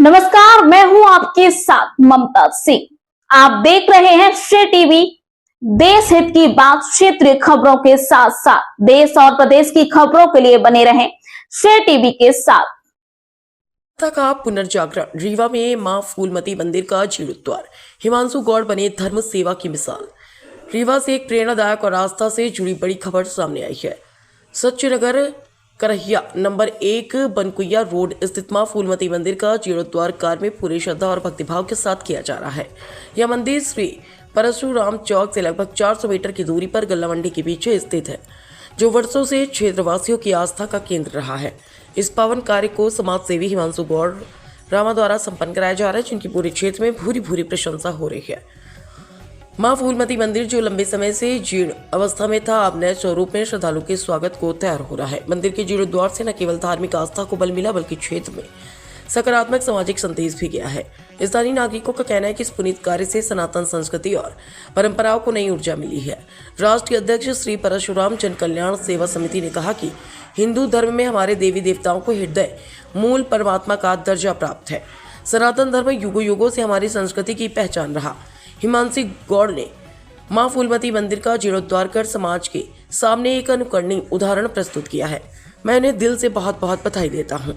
नमस्कार, मैं हूं आपके साथ ममता सिंह। आप देख रहे हैं श्रेय टीवी। देश हित की बात, क्षेत्रीय खबरों के साथ साथ देश और प्रदेश की खबरों के लिए बने रहें श्रेय टीवी के साथ। का पुनर्जागरण। रीवा में मां फूलमती मंदिर का जीर्णोद्धार। हिमांशु गौड़ बने धर्म सेवा की मिसाल। रीवा से एक प्रेरणादायक और आस्था से जुड़ी बड़ी खबर सामने आई है। सच्चनगर करहिया नंबर 1 बनकुइया रोड स्थित मां फूलमती मंदिर का जीर्णोद्धार कार्य में पूरी श्रद्धा और भक्तिभाव के साथ किया जा रहा है। यह मंदिर श्री परशुराम चौक से लगभग 400 मीटर की दूरी पर गल्ला मंडी के पीछे स्थित है, जो वर्षों से क्षेत्रवासियों की आस्था का केंद्र रहा है। इस पावन कार्य को समाज सेवी हिमांशु गौड़ रामा द्वारा संपन्न कराया जा रहा है, जिनकी पूरे क्षेत्र में भूरी भूरी प्रशंसा हो रही है। मां फूलमती मंदिर जो लंबे समय से जीर्ण अवस्था में था, अब नए स्वरूप में श्रद्धालु के स्वागत को तैयार हो रहा है। मंदिर के जीर्णोद्धार से न केवल धार्मिक आस्था को बल मिला, बल्कि क्षेत्र में सकारात्मक सामाजिक संदेश भी गया है। स्थानीय नागरिकों का कहना है कि इस पुनीत कार्य से सनातन संस्कृति और परंपराओं को नई ऊर्जा मिली है। राष्ट्रीय अध्यक्ष श्री परशुराम जन कल्याण सेवा समिति ने कहा कि हिंदू धर्म में हमारे देवी देवताओं को हृदय मूल परमात्मा का दर्जा प्राप्त है। सनातन धर्म युगों युगों से हमारी संस्कृति की पहचान रहा। हिमांशु गौड़ ने मां फूलमती मंदिर का जीर्णोद्धार कर समाज के सामने एक अनुकरणीय उदाहरण प्रस्तुत किया है। मैं उन्हें दिल से बहुत बहुत बधाई देता हूं।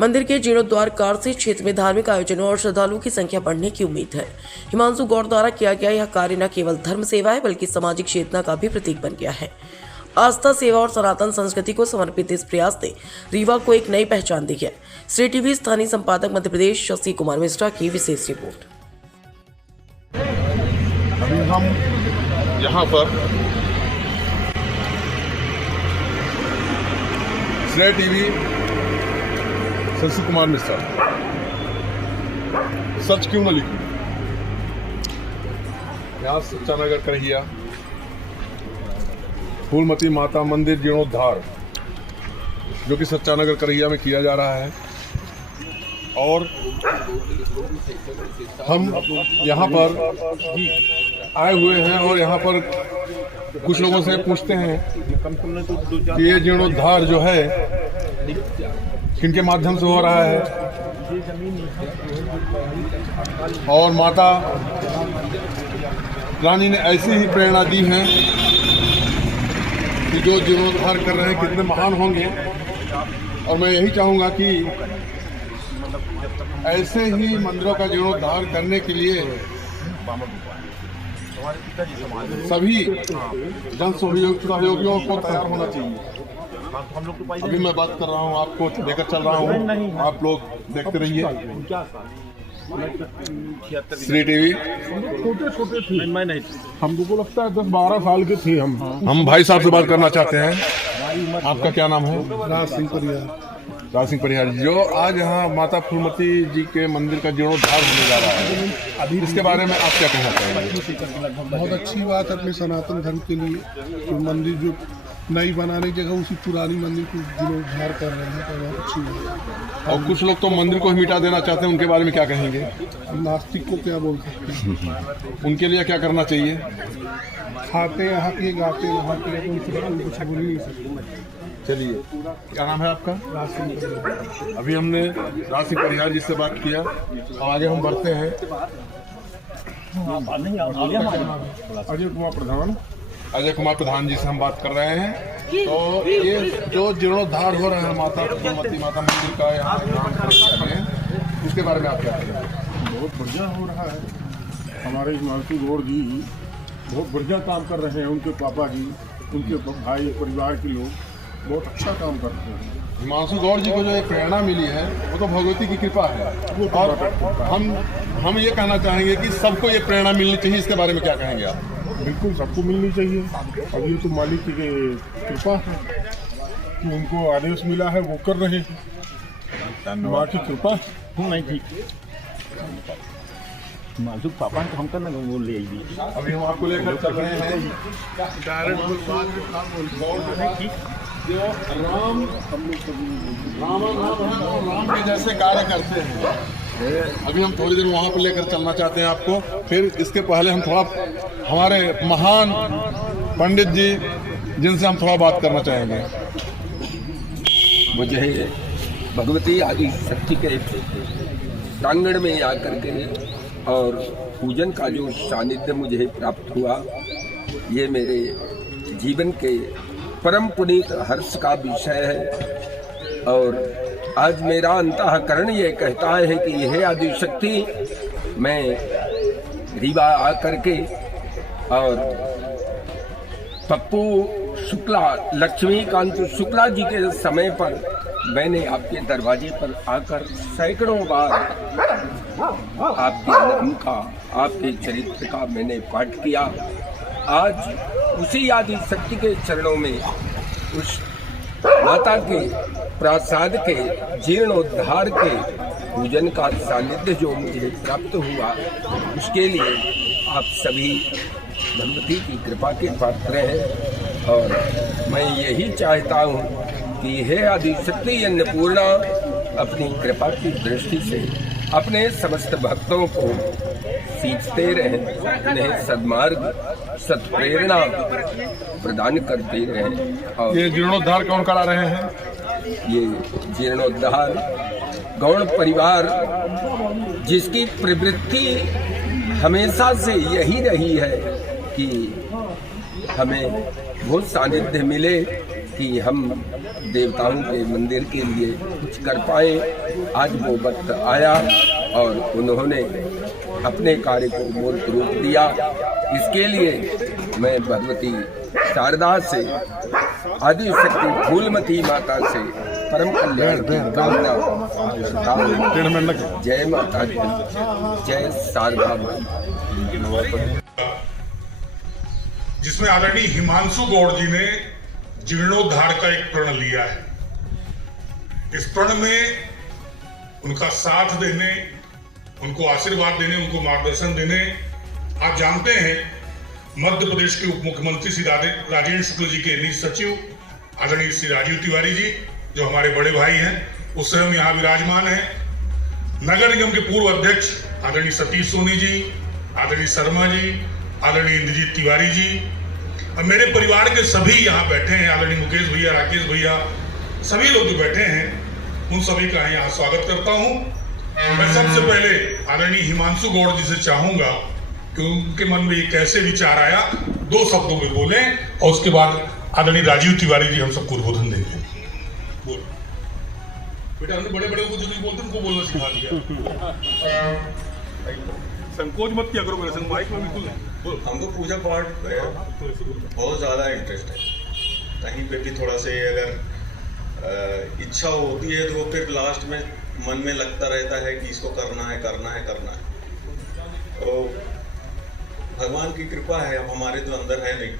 मंदिर के जीर्णोद्धार कार्य से क्षेत्र में धार्मिक आयोजनों और श्रद्धालुओं की संख्या बढ़ने की उम्मीद है। हिमांशु गौड़ द्वारा किया गया यह कार्य न केवल धर्म सेवा है, बल्कि सामाजिक चेतना का भी प्रतीक बन गया है। आस्था, सेवा और सनातन संस्कृति को समर्पित इस प्रयास ने रीवा को एक नई पहचान दी है। श्रेय टीवी स्थानीय संपादक मध्य प्रदेश शशि कुमार मिश्रा की विशेष रिपोर्ट। अभी हम यहाँ पर श्रेय टीवी शशि कुमार मिश्रा, सच क्यों न लिखूं, यहाँ सच्चानगर करहिया फूलमती माता मंदिर जीर्णोद्धार जो कि सच्चानगर करहिया में किया जा रहा है, और हम यहाँ पर आए हुए हैं और यहाँ पर कुछ लोगों से पूछते हैं कि ये जीर्णोद्धार जो है किनके माध्यम से हो रहा है, और माता रानी ने ऐसी ही प्रेरणा दी है कि जो जीर्णोद्धार कर रहे हैं कितने महान होंगे। और मैं यही चाहूँगा कि ऐसे ही मंदिरों का जीर्णोद्धार करने के लिए सभी जन सहयोगियों को तैयार होना चाहिए। अभी मैं बात कर रहा हूँ, आपको लेकर चल रहा हूँ, आप लोग देखते रहिए। श्रेय टीवी छोटे थे, मैं नहीं, हमको को लगता है 10-12 साल के थे हम भाई साहब से बात करना चाहते हैं। आपका क्या नाम है? राज सिंह परिहार। राज सिंह परिहार, जो आज यहाँ माता फूलमती जी के मंदिर का जीर्णोद्धार होने जा रहा है, अभी इसके बारे में आप क्या कहना चाहेंगे? बहुत अच्छी बात है अपने सनातन धर्म के लिए। तो मंदिर जो नई बनाने की जगह उसी पुरानी मंदिर को जीर्णोद्धार कर रहे हैं, तो बहुत अच्छी बात है। और कुछ लोग तो मंदिर को ही मिटा देना चाहते हैं, उनके बारे में क्या कहेंगे? नास्तिक को क्या बोल सकते हैं? उनके लिए क्या करना चाहिए? खाते यहाँ के, गाते यहाँ के, उनसे कुछ बोल नहीं सकते। चलिए, क्या नाम है आपका? राज सिंह परिहार। अभी हमने राज सिंह परिहार जी से बात किया, और आगे हम बढ़ते हैं। अजय कुमार प्रधान। अजय कुमार प्रधान जी से हम बात कर रहे हैं। तो ये जो जीर्णोद्धार हो रहा है माता फूलमती माता मंदिर का यहाँ में, इसके बारे में आप क्या कहेंगे? बहुत बढ़िया हो रहा है। हमारे हिमांशु गौड़ जी बहुत बढ़िया काम कर रहे हैं। उनके पापा जी, उनके भाई, परिवार के लोग बहुत अच्छा काम करते हैं। हिमांशु गौड़ जी को जो एक प्रेरणा मिली है, वो तो भगवती की कृपा है। और हम ये कहना चाहेंगे कि सबको ये प्रेरणा मिलनी चाहिए। इसके बारे में क्या कहेंगे आप? बिल्कुल, सबको मिलनी चाहिए। अब ये तो मालिक की कृपा है कि उनको आदेश मिला है, वो कर रहे हैं। माँ की कृपा नहीं ठीक। मालूम पापा को हम करना बोल ले अभी हम आपको लेकर चल रहे हैं जो राम के जैसे कार्य करते हैं। अभी हम थोड़ी देर वहाँ पर लेकर चलना चाहते हैं आपको। फिर इसके पहले हम थोड़ा हमारे महान पंडित जी जिनसे हम थोड़ा बात करना चाहेंगे। मुझे भगवती आदि शक्ति के प्रांगण में आकर के और पूजन का जो सानिध्य मुझे प्राप्त हुआ, ये मेरे जीवन के परम पुनीत हर्ष का विषय है। और आज मेरा अंतःकरण ये कहता है कि यह आदिशक्ति, मैं रीवा आकर के और पप्पू शुक्ला, लक्ष्मीकांत शुक्ला जी के समय पर मैंने आपके दरवाजे पर आकर सैकड़ों बार आपके नाम का, आपके चरित्र का मैंने पाठ किया। आज उसी आदिशक्ति के चरणों में, उस माता के प्रसाद के जीर्णोद्धार के पूजन का सानिध्य जो मुझे प्राप्त हुआ, उसके लिए आप सभी भगवती की कृपा के पात्र हैं। और मैं यही चाहता हूँ कि यह आदिशक्ति अन्नपूर्णा अपनी कृपा की दृष्टि से अपने समस्त भक्तों को सींचते रहें, उन्हें सद्मार्ग, सत्प्रेरणा प्रदान करते रहें। और ये जीर्णोद्धार कौन करा रहे हैं? ये जीर्णोद्धार गौड़ परिवार, जिसकी प्रवृत्ति हमेशा से यही रही है कि हमें वो सानिध्य मिले कि हम देवताओं के मंदिर के लिए कुछ कर पाए। आज वो वक्त आया और उन्होंने अपने कार्य को मूर्त रूप दिया। इसके लिए मैं भगवती शारदा से, आदिशक्ति फूलमती माता से परम कल्याण की कामना करता हूँ। जय माता दी, जय शारदा माता। जिसमें आदरणीय हिमांशु गौड़ जी ने जीर्णोद्धार का एक प्रण लिया है। इस प्रण में उनका साथ देने, उनको आशीर्वाद देने, उनको मार्गदर्शन देने, आप जानते हैं मध्य प्रदेश के उप मुख्यमंत्री श्री राजेंद्र शुक्ल जी के निज सचिव आदरणीय श्री राजीव तिवारी जी, जो हमारे बड़े भाई हैं, उस समय यहाँ विराजमान हैं। नगर निगम के पूर्व अध्यक्ष आदरणीय सतीश सोनी जी, आदरणीय शर्मा जी, आदरणीय इंद्रजीत तिवारी जी, और मेरे परिवार के सभी यहाँ बैठे हैं, आदरणीय मुकेश भैया, राकेश भैया, सभी लोग जो बैठे हैं, उन सभी का यहाँ स्वागत करता हूँ। मैं सबसे पहले आदरणीय हिमांशु गौड़ जी से चाहूंगा कि उनके मन में ये कैसे विचार आया, 2 शब्दों में बोले, और उसके बाद आदरणीय राजीव तिवारी जी हम सबको उद्बोधन देंगे। बोल बेटा, हमने बड़े बड़े को जो नहीं बोलते उनको बोलना सिखा दिया। संकोच मत किया करो मेरे संग, माइक में बिल्कुल। हमको पूजा पाठ में बहुत ज़्यादा इंटरेस्ट है। कहीं पे भी थोड़ा से अगर इच्छा होती है तो वो फिर लास्ट में मन में लगता रहता है कि इसको करना है, करना है, करना है। तो भगवान की कृपा है, अब हमारे तो अंदर है नहीं।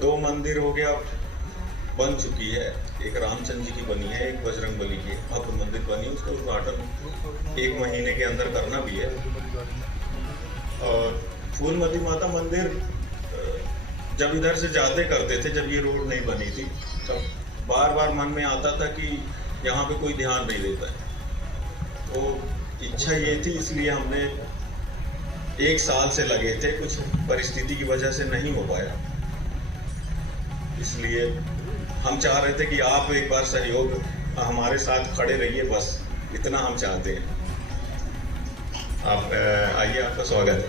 2 मंदिर हो गया, बन चुकी है। एक रामचंद्र जी की बनी है, एक बजरंग बली की भव्य मंदिर बनी, उसका उद्घाटन 1 महीने के अंदर करना भी है। और फूलमती माता मंदिर जब इधर से जाते करते थे, जब ये रोड नहीं बनी थी, तब बार बार मन में आता था कि यहाँ पे कोई ध्यान नहीं देता है। तो इच्छा ये थी, इसलिए हमने 1 साल से लगे थे, कुछ परिस्थिति की वजह से नहीं हो पाया। इसलिए हम चाह रहे थे कि आप एक बार सहयोग हमारे साथ खड़े रहिए, बस इतना हम चाहते हैं। आप आइए, आपका स्वागत है।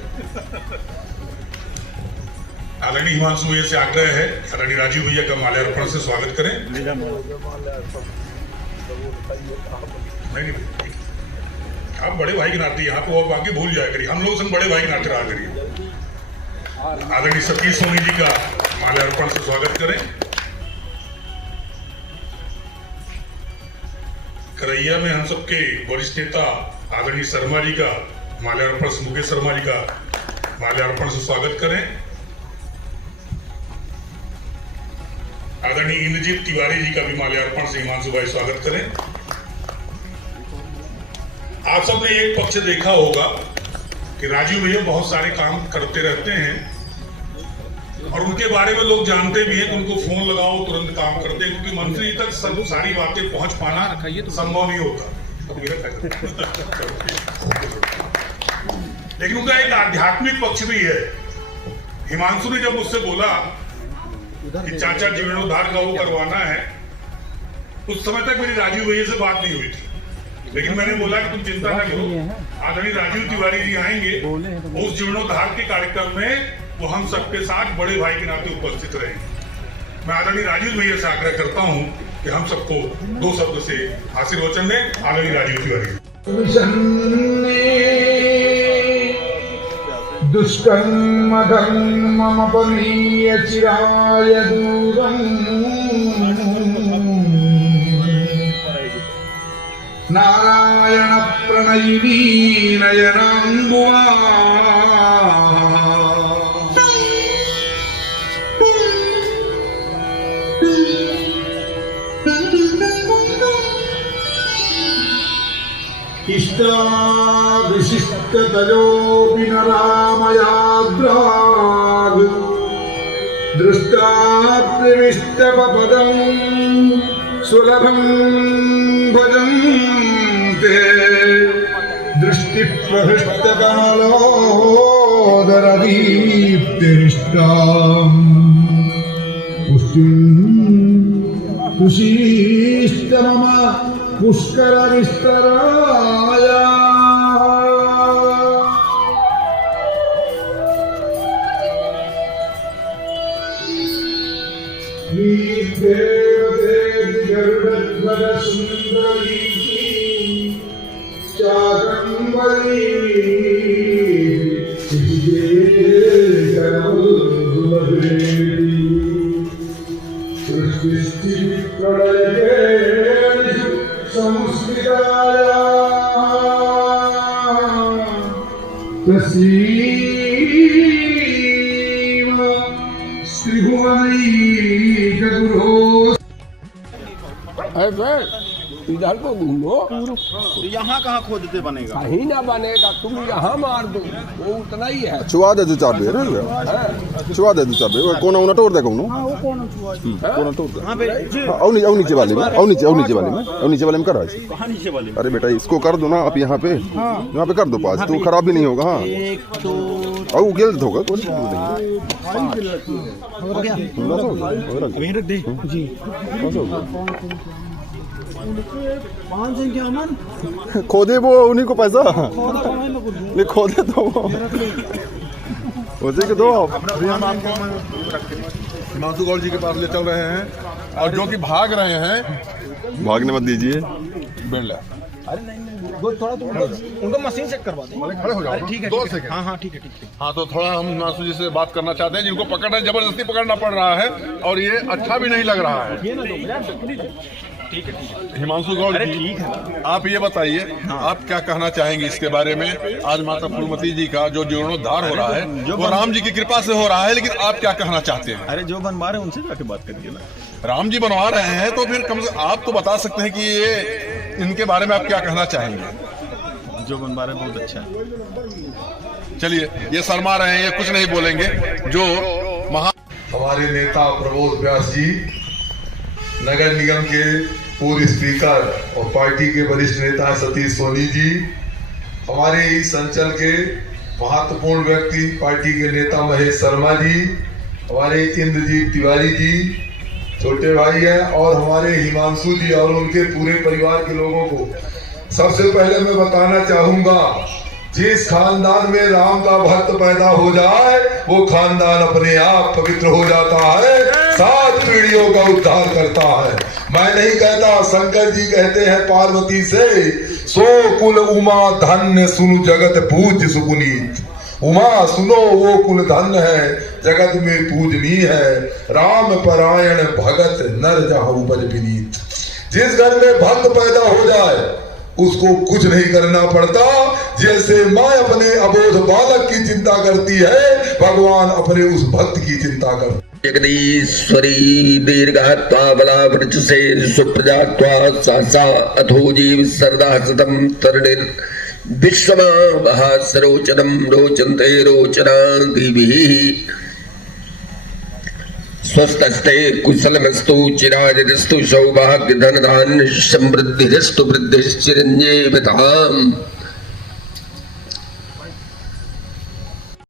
आदरणीय हिमांशु भैया से आग्रह है, आदरणीय राजीव भैया का माल्यार्पण से स्वागत करें। नहीं, आप बड़े भाई के नाते यहाँ पे, और बाकी भूल जाया करिए, हम लोग संग बड़े भाई के नाते रहा करिए। आदरणीय सतीश सोनी जी का माल्यार्पण से स्वागत करें। करैया में हम सबके वरिष्ठ नेता आदरणीय शर्मा जी का माल्यार्पण से, मुकेश शर्मा जी का माल्यार्पण से स्वागत करें। आदरणीय इंद्रजीत तिवारी जी का भी माल्यार्पण से हिमांशु भाई स्वागत करें। आप सबने एक पक्ष देखा होगा कि राजीव भैया बहुत सारे काम करते रहते हैं, और उनके बारे में लोग जानते भी हैं कि उनको फोन लगाओ तुरंत काम करते हैं, क्योंकि मंत्री तक सब सारी बातें पहुंच पाना संभव नहीं होता। लेकिन उनका एक आध्यात्मिक पक्ष भी है। हिमांशु ने जब मुझसे बोला कि चाचा जीर्णोद्धार का वो करवाना है, उस समय तक मेरी राजीव भैया से बात नहीं हुई थी। लेकिन मैंने बोला कि तुम चिंता न करो, आदरणीय राजीव तिवारी जी आएंगे, उस जीर्णोद्धार के कार्यक्रम में वो हम सबके साथ बड़े भाई के नाते उपस्थित रहेंगे। मैं आदरणीय राजीव भैया से आग्रह करता हूं कि हम सबको 2 शब्द से आशीर्वचन दें। आदरणीय राजीव तिवारी। दुष्कर्म धर्ममपनीय चिराय दूरम् नारायण प्रणयिनी नयनाम्बुआ इष्टाविशिष्टतयोऽपि न रामयाद्राग् दृष्टाप्यविष्टपदम् सुलभं भजन्ते दृष्टिप्रहृष्टकालोदरदीप्तिनिष्टाम् कुशीष्ट मम पुष्करविस्तराय इधर को घूमो, यहाँ कहाँ खोदते बनेगा? कहीं ना बनेगा, तुम यहाँ मार दो, वो उतना ही है। छुआ दे 2-4 बेर छुआ दे 2-4 बेर कोना उना तोड़ दे कहूं कोना तोड़ दे। औ नीचे वाले में करा। कहाँ नीचे वाले में? अरे बेटा इसको कर दो ना आप यहाँ पे कर दो पास, तो खराब भी नहीं होगा। हाँ 1 2 और गिल्ड होगा कुछ नहीं हो गया। अभी रख दे जी। 5 क्या अमन खोदे वो उन्हीं को पैसा नहीं खोदे तो वो के दो। हम आपको हिमांशु गौड़ जी के पास ले चल रहे हैं और जो कि भाग रहे हैं, भागने मत दीजिए। अरे नहीं थोड़ा तुम उनको मशीन चेक करवा दो। खड़े हो जाओ। ठीक है 2 सेकंड। हाँ ठीक है। हाँ तो थोड़ा हम हिमांशु जी से बात करना चाहते हैं, जिनको पकड़ना जबरदस्ती पकड़ना पड़ रहा है और ये अच्छा भी नहीं लग रहा है। ठीक है हिमांशु गौड़ जी, आप ये बताइए आप क्या कहना चाहेंगे इसके बारे में? आज माता फूलमती जी का जो जीर्णोद्धार हो रहा है वो राम जी की कृपा से हो रहा है, लेकिन आप क्या कहना चाहते हैं? अरे जो बनवा रहे हैं उनसे जाके बात करिए ना। राम जी बनवा रहे हैं तो फिर कम से आप तो बता सकते हैं कि ये इनके बारे में आप क्या कहना चाहेंगे? जो बनवा रहे हैं बहुत अच्छा है। चलिए, ये शर्मा रहे हैं, ये कुछ नहीं बोलेंगे। जो हमारे नेता प्रबोध व्यास जी, नगर निगम के पूर्व स्पीकर और पार्टी के वरिष्ठ नेता सतीश सोनी जी, हमारे इस अंचल के महत्वपूर्ण व्यक्ति पार्टी के नेता महेश शर्मा जी, हमारे इंद्रजीत तिवारी जी छोटे भाई हैं, और हमारे हिमांशु जी और उनके पूरे परिवार के लोगों को सबसे पहले मैं बताना चाहूंगा, जिस खानदान में राम का भक्त पैदा हो जाए वो खानदान अपने आप पवित्र हो जाता है, 7 पीढ़ियों का उद्धार करता है। मैं नहीं कहता, शंकर जी कहते हैं पार्वती से, सो कुल उमा धन्य सुनु जगत पूज्य सुपुनीत। उमा सुनो वो कुल धन्य है, जगत में पूजनीय है, राम परायण भगत नर जहाँ उपज विनीत। जिस घर में भक्त पैदा हो जाए उसको कुछ नहीं करना पड़ता, जैसे माँ अपने अबोध बालक की चिंता करती है, भगवान अपने उस भक्त की चिंता करते। जगदीश्वरी दीर्घात्वा बलावृच से सुप्रजात्वा सासा अथो जीव सरदा सतम तरणिर विश्वमा बहा सरोचनम रोचन्ते रोचनादिभिः स्वस्थस्ते कुशलमस्तु चिराजस्तु सौभाग्य धन धान्य समृद्धिरस्तु वृद्धिश्चिरंजीविताम्।